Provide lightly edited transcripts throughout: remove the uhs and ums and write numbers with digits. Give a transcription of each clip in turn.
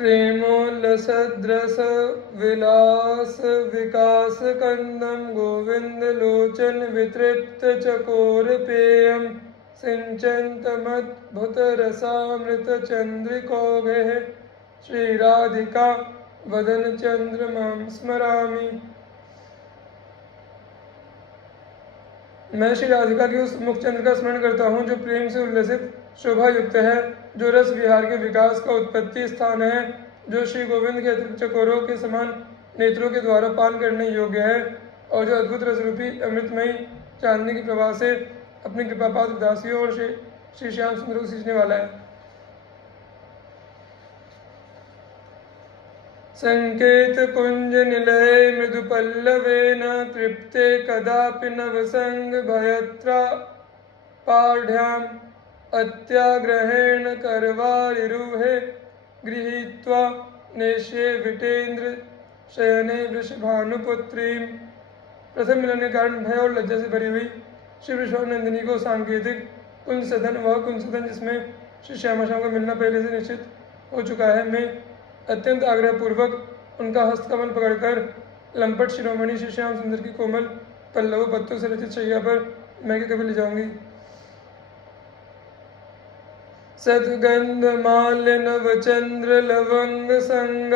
प्रेमोल्लसद्रस विलास विकास कंदम गोविंद लोचन वितृप्त चकोर पेयम सिंचन्तमद्भुत रसामृत चंद्रिकौघे श्रीराधिका वदन चंद्रमां स्मरामि। मैं श्री राधिका के उस मुख चंद्र का स्मरण करता हूँ जो प्रेम से उल्लसित शोभा युक्त है, जो रस विहार के विकास का उत्पत्ति स्थान है, जो श्री गोविंद के अतिरिक्त चकोरों के समान नेत्रों के द्वारा पान करने योग्य है और जो अद्भुत रसरूपी अमृतमयी चांदनी की प्रभा से अपनी कृपा पात्र दासियों और श्री श्याम सुंदर को सींचने वाला है। संकेत कुंज निलय मृदु पल्लवेन तृप्ते कदापि नवसंग भयत्रा पाढ़्याम अत्याग्रहेण करवारिरुहे गृहीत्वा नेष्ये विटेन्द्र शयने वृषभानुपुत्रीम। प्रथम मिलन के कारण भय और लज्जा से भरी हुई श्री वृषभानंदिनी को सांकेतिक कुंज सदन, वह कुंज सदन जिसमें श्री श्यामा श्याम का मिलना पहले से निश्चित हो चुका है, मैं अत्यंत आग्रहपूर्वक उनका हस्तकमल पकड़कर लंपट शिरोमणि श्री श्याम सुंदर की कोमल पल्लव पत्तों से रचित शैया पर मैं कभी ले जाऊंगी। सद्गंध माल्य नवचंद्र लवंग संग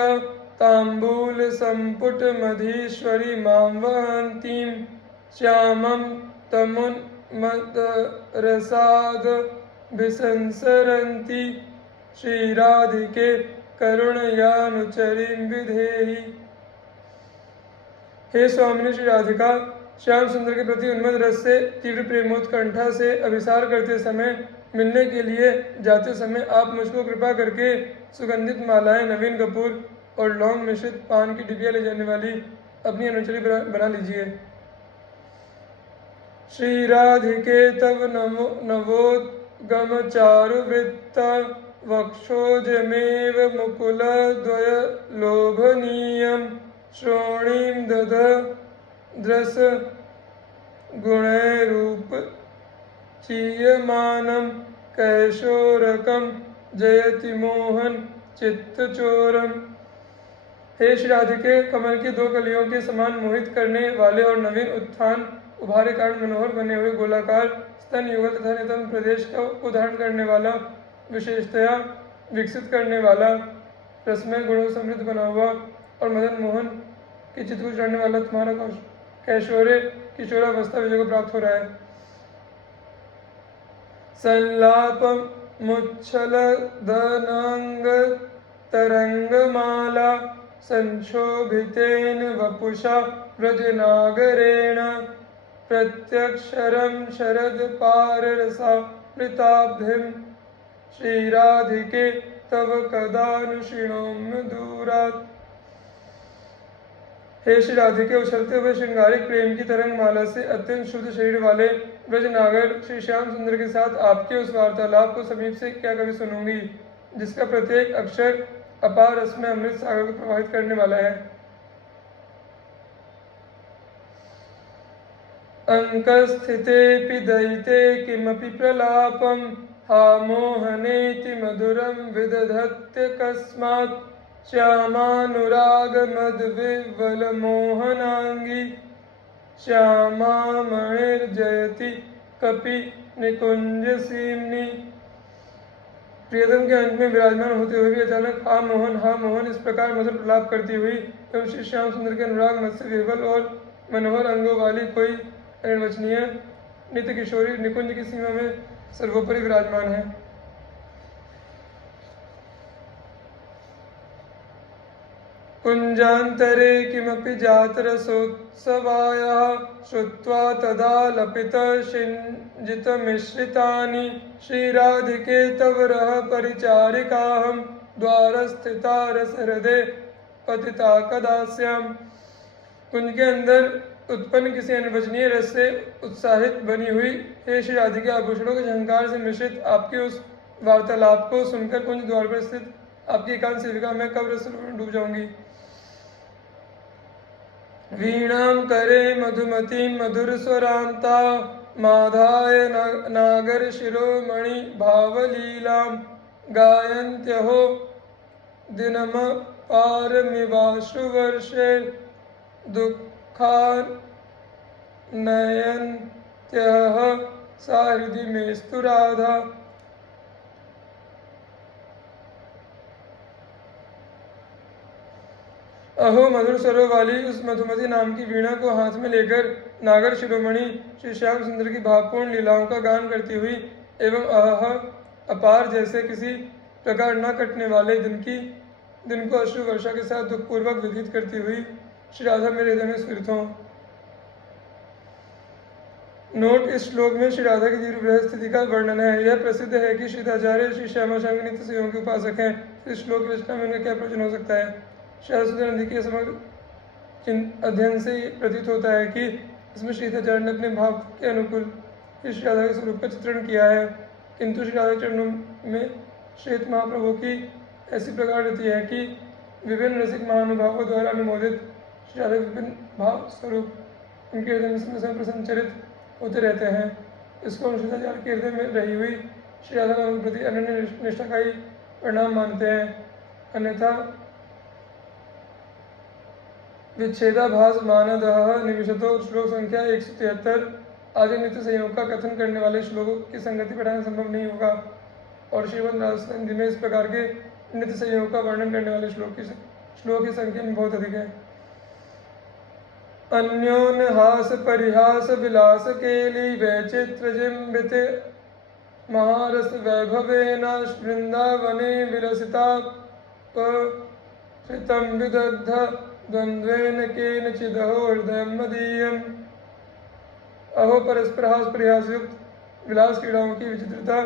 तांबूल संपुट मधीश्वरी मां वहंतीं श्यामं तमुन मद रसाद भिसंसरन्ति श्रीराधिके करुणयानुचरीं विधेहि। हे स्वामिनी श्री राधिका, श्याम सुंदर के प्रति उन्मत्त रस से तीव्र प्रेमोत्कंठा से अभिसार करते समय मिलने के लिए जाते समय आप मुझको कृपा करके सुगंधित मालाएं, नवीन कपूर और लौंग मिश्रित पान की डिबिया ले जाने वाली अपनी अनुचरी बना लीजिए। श्री राधिके तव नवोद्गम चारुवृत्त वक्षोजमेव मुकुलद्वय लोभनीयं श्रोणीं दधद्रस गुणैरूप चीयमानं कैशोरकं जयति मोहन चित्तचोरम। हे श्री राधिके, कमल की दो कलियों के समान मोहित करने वाले और नवीन उत्थान उभारे कारण मनोहर बने हुए गोलाकार स्तन युगल तथा नितंब प्रदेश का उदाहरण करने वाला, विशेषतया विकसित करने वाला, रसमय गुणों समृद्ध बना हुआ और मदन मोहन के चित्त को चढ़ने वाला तुम्हारा कैशोर्य किशोरावस्था विजय को प्राप्त हो रहा है। संलाप मुच्छल धनांग तरंगमाला संशोभितेन वपुषा व्रजनागरेण प्रत्यक्षरं शरद पाररसामृताब्धिं श्रीराधिके तव कदानुशृणोम्य दूरात्। हे श्री राधिके, उछलते हुए श्रृंगारिक प्रेम की तरंग माला से अत्यंत शुद्ध शरीर वाले ब्रजनागर श्री श्याम सुंदर के साथ आपके उस वार्तालाप को समीप से क्या कभी सुनूंगी, जिसका प्रत्येक अक्षर अपार रसमय अमृत सागर को प्रभावित करने वाला है। अंकस्थितेऽपि दयिते किमपि प्रलापं हा मोहनेति मधुरं विदधत्यकस्मात् श्यामानुरागमद्विह्वलमोहनाङ्गी श्यामामणिर्जयति कपि निकुंजसीम्नि। प्रियतम के अंत में विराजमान होते हुए भी अचानक हा मोहन इस प्रकार मधुर प्रलाप करती हुई एवं श्री श्याम सुंदर के अनुराग मत से विह्वल और मनोहर अंगों वाली कोई अनिर्वचनीय नित्य किशोरी निकुंज की सीमा में सर्वोपरि विराजमान है। कुंजांतरे किमपि जातरसोत्सवायाः श्रुत्वा तदा लपितशिञ्जितमिश्रितानि श्रीराधिके तव रः परिचारिकाहं द्वारस्थिता रसहृदे पतिता कदा स्याम्। कुंज के अंदर उत्पन्न किसी अनिर्वचनीय रस से उत्साहित बनी हुई हे श्री राधिके, आभूषणों के झंकार से मिश्रित आपके उस वार्तालाप को सुनकर कुंज द्वार पर स्थित आपकी एकांत सेविका मैं कब रस में डूब जाऊंगी। वीणां करे मधुमतीं मधुर स्वरांता माधाय नागर शिरोमणि भावलीलां गायन्त्यहो दिनम पारमिवाशु वर्षे दुःखानयन्त्यः सा हृदि मेस्तु राधा। अहो मधुर स्वरों वाली उस मधुमती नाम की वीणा को हाथ में लेकर नागर शिरोमणि श्री श्याम सुंदर की भावपूर्ण लीलाओं का गान करती हुई एवं अह अपार जैसे किसी प्रकार न कटने वाले दिन को अश्रु वर्षा के साथ दुखपूर्वक व्यतीत करती हुई श्री राधा मेरे हृदय में स्फुरित हों। नोट, इस श्लोक में श्री राधा की दिव्य गृह स्थिति का वर्णन है। यह प्रसिद्ध है कि श्रीधाचार्य श्री श्यामा श्याम के नित्य संयोग के उपासक हैं। इस श्लोक की रचना में उनका क्या प्रयोजन हो सकता है? शास्त्र नदी के समग्र अध्ययन से प्रतीत होता है कि इसमें श्रीधाचार्य ने अपने भाव के अनुकूल श्री राधा के स्वरूप का चित्रण किया है, किंतु श्री राधा चरणों में श्वेत महाप्रभु की ऐसी प्रकार रहती है कि विभिन्न रसिक महानुभावों द्वारा अनुमोदित श्री राधा विभिन्न भाव स्वरूप उनके हृदय में समय समय प्रसंचरित होते रहते हैं। इसको हम श्रीधाचार्य के हृदय में रही हुई श्री राधा के प्रति अनन्य निष्ठा का ही परिणाम मानते हैं। अन्यथा विच्छेदाभास मानदः निविशतो श्लोक संख्या 173 आदि नित्य संयोग का कथन करने वाले श्लोकों की संगति बढ़ाना संभव नहीं होगा और श्रीमद् राजस्थान में इस प्रकार के नित्य संयोग का वर्णन करने वाले श्लोक की संख्या में बहुत अधिक है। अन्योन हास परिहास विलास केली वैचित्र जिम्बित महारस वैभवेन वृंदावने विलसिता पृतम विदग्ध द्वंद्वेन केनचिदहो हृदय मदीयम्। अहो परस्पर हास परिहास युक्त विलास क्रीड़ाओं की विचित्रता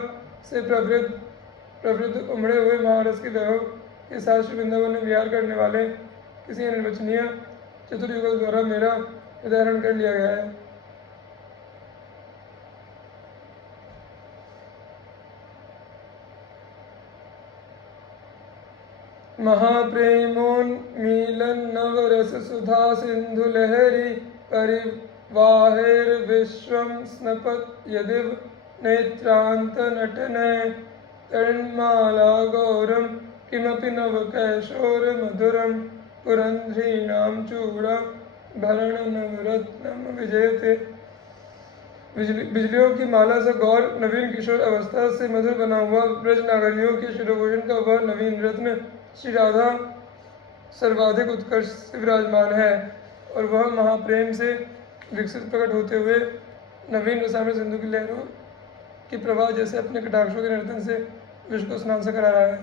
से प्रवृत्त उमड़े हुए महारस के वैभव के साथ श्री वृंदावन में विहार करने वाले किसी अनिर्वचनीय चतुर्युगल द्वारा मेरा उदाहरण कर लिया गया है। महाप्रेमोन्मीलन नवरस सुधा सिंधु लहरी परिवाहेर विश्वम स्नपत यदिव नेत्रांत नटने तन्माला गौरम किमपि नव कैशोर मधुरम पुरंध्रीणाम चूड़ा भरण नवरत्नम विजयते। बिजलियों की माला से गौर नवीन किशोर अवस्था से मधुर बना हुआ ब्रज नागरियों के शिरोभूषण का वह नवीन रत्न श्री राधा सर्वाधिक उत्कर्ष से विराजमान है और वह महाप्रेम से विकसित प्रकट होते हुए नवीन रसायन सिंधु की लहरों की प्रवाह जैसे अपने कटाक्षों के नर्तन से विश्व को स्नान से करा रहा है।